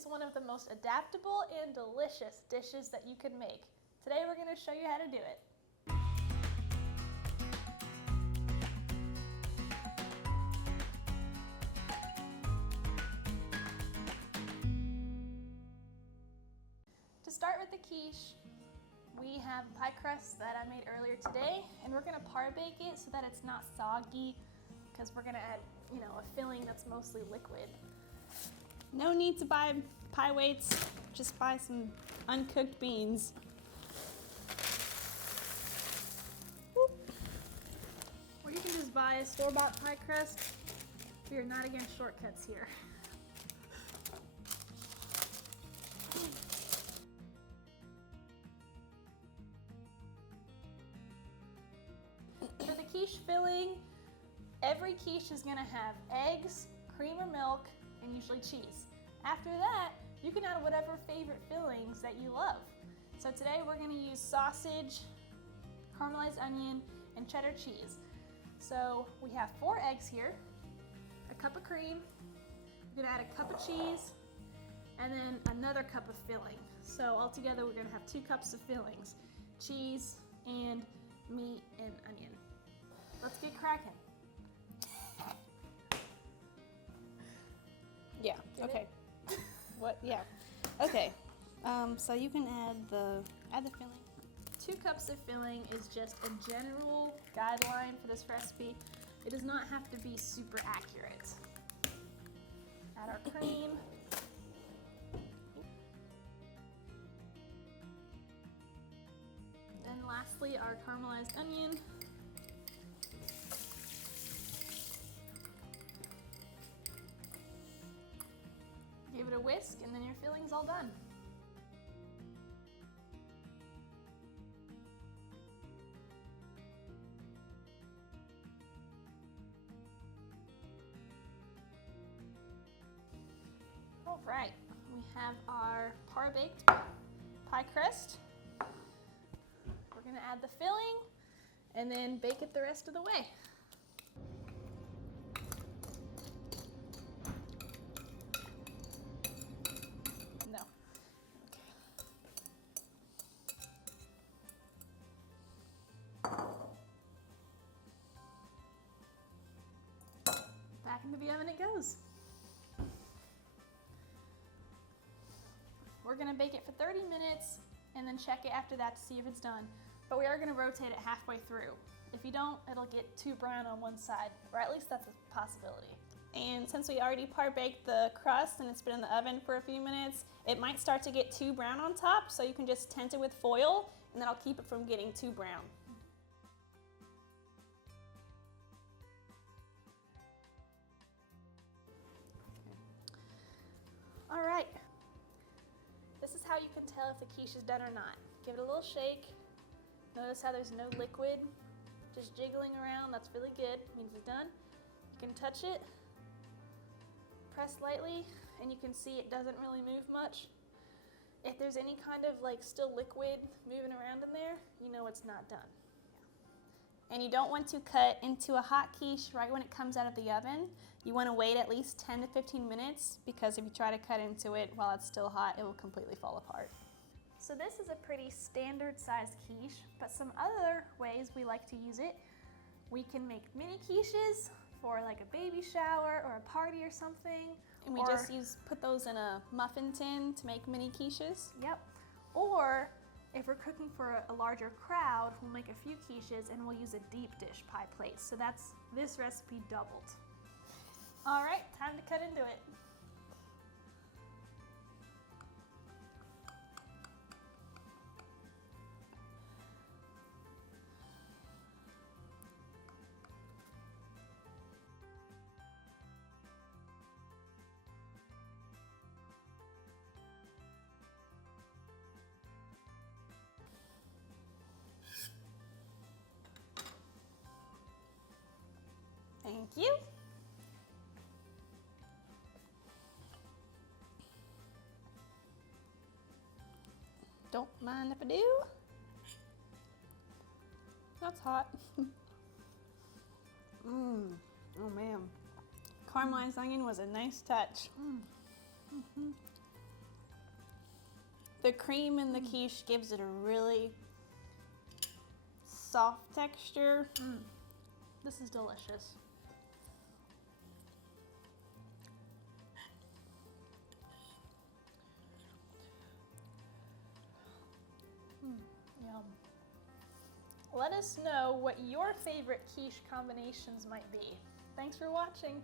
is one of the most adaptable and delicious dishes that you can make. Today we're going to show you how to do it. To start with the quiche, we have pie crust that I made earlier today, and we're going to par bake it so that it's not soggy, because we're going to add, a filling that's mostly liquid. No need to buy pie weights, just buy some uncooked beans. Whoop. Or you can just buy a store-bought pie crust. We are not against shortcuts here. For the quiche filling, every quiche is gonna have eggs, cream or milk, and usually cheese. After that, you can add whatever favorite fillings that you love. So today we're gonna use sausage, caramelized onion, and cheddar cheese. So we have 4 eggs here, a cup of cream, we're gonna add a cup of cheese, and then another cup of filling. So altogether we're gonna have 2 cups of fillings, cheese and meat and onion. Let's get cracking. Yeah, okay. What? Yeah. Okay. So you can add the filling. 2 cups of filling is just a general guideline for this recipe. It does not have to be super accurate. Add our cream. And lastly, our caramelized onion. Give it a whisk, and then your filling's all done. All right, we have our par-baked pie crust. We're gonna add the filling and then bake it the rest of the way. No. Okay. Back into the oven it goes. We're gonna bake it for 30 minutes and then check it after that to see if it's done. But we are gonna rotate it halfway through. If you don't, it'll get too brown on one side, or at least that's a possibility. And since we already par-baked the crust and it's been in the oven for a few minutes, it might start to get too brown on top, so you can just tent it with foil, and that'll keep it from getting too brown. All right. This is how you can tell if the quiche is done or not. Give it a little shake. Notice how there's no liquid, just jiggling around. That's really good, means it's done. You can touch it, press lightly, and you can see it doesn't really move much. If there's any kind of still liquid moving around in there, you know it's not done. And you don't want to cut into a hot quiche right when it comes out of the oven. You want to wait at least 10 to 15 minutes, because if you try to cut into it while it's still hot, it will completely fall apart. So this is a pretty standard sized quiche, but some other ways we like to use it. We can make mini quiches for a baby shower or a party or something. And we just put those in a muffin tin to make mini quiches. Yep. Or if we're cooking for a larger crowd, we'll make a few quiches and we'll use a deep dish pie plate. So that's this recipe doubled. All right, time to cut into it. Thank you. Don't mind if I do. That's hot. Oh man. Caramelized onion was a nice touch. The cream in the quiche gives it a really soft texture. This is delicious. Yum. Let us know what your favorite quiche combinations might be. Thanks for watching.